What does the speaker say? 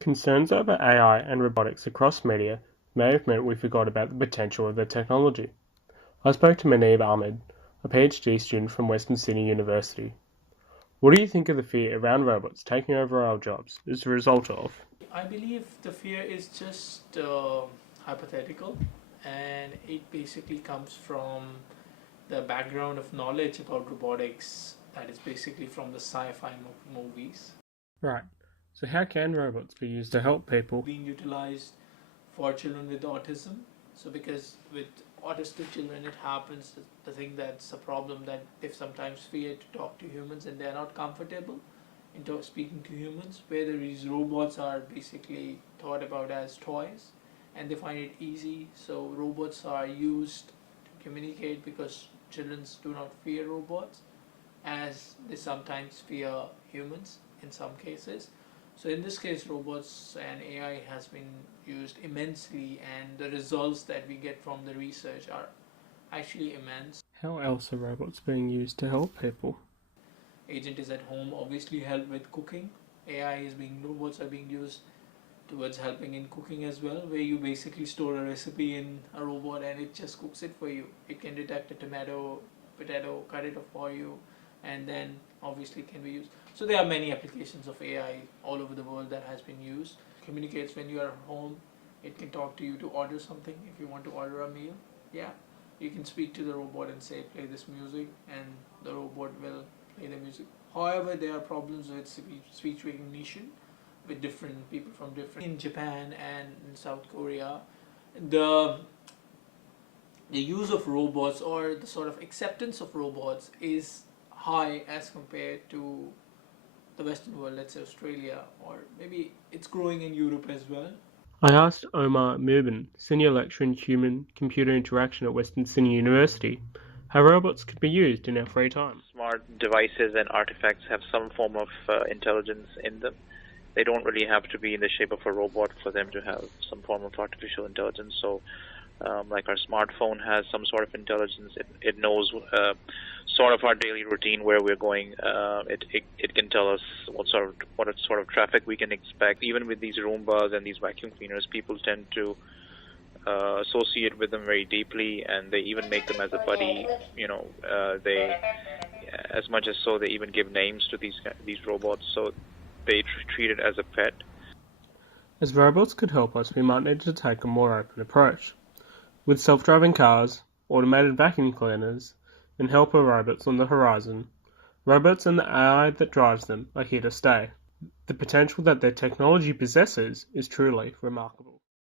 Concerns over AI and robotics across media may have meant we forgot about the potential of the technology. I spoke to Manib Ahmed, a PhD student from Western Sydney University. What do you think of the fear around robots taking over our jobs as a result of? I believe the fear is just hypothetical, and it basically comes from the background of knowledge about robotics that is basically from the sci-fi movies Right. So how can robots be used to help people? being utilized for children with autism. So because with autistic children it happens the thing that's a problem that they sometimes fear to talk to humans and they're not comfortable into speaking to humans, where these robots are basically thought about as toys and they find it easy. So robots are used to communicate because children do not fear robots as they sometimes fear humans in some cases. So in this case, robots and AI has been used immensely, and the results that we get from the research are actually immense. How else are robots being used to help people? Agent is at home obviously help with cooking. Robots are being used towards helping in cooking as well, where you basically store a recipe in a robot and it just cooks it for you. It can detect a potato, cut it up for you, and then obviously it can be used. So there are many applications of AI all over the world that has been used. Communicates when you are home. It can talk to you to order something if you want to order a meal. Yeah, you can speak to the robot and say play this music, and the robot will play the music. However, there are problems with speech recognition with different people from different in Japan and in South Korea. The the use of robots or the sort of acceptance of robots is high as compared to the Western world, let's say Australia, or maybe it's growing in Europe as well. I asked Omar Mubin, senior lecturer in human computer interaction at Western Sydney University, how robots could be used in our free time. Smart devices and artifacts have some form of intelligence in them. They don't really have to be in the shape of a robot for them to have some form of artificial intelligence. So, like our smartphone has some sort of intelligence. It knows sort of our daily routine, where we're going. It can tell us what sort of traffic we can expect. Even with these Roombas and these vacuum cleaners, people tend to associate with them very deeply, and they even make them as a buddy. They as much as so they even give names to these robots. So they treat it as a pet. As robots could help us, we might need to take a more open approach. With self-driving cars, automated vacuum cleaners, and helper robots on the horizon, robots and the AI that drives them are here to stay. The potential that their technology possesses is truly remarkable.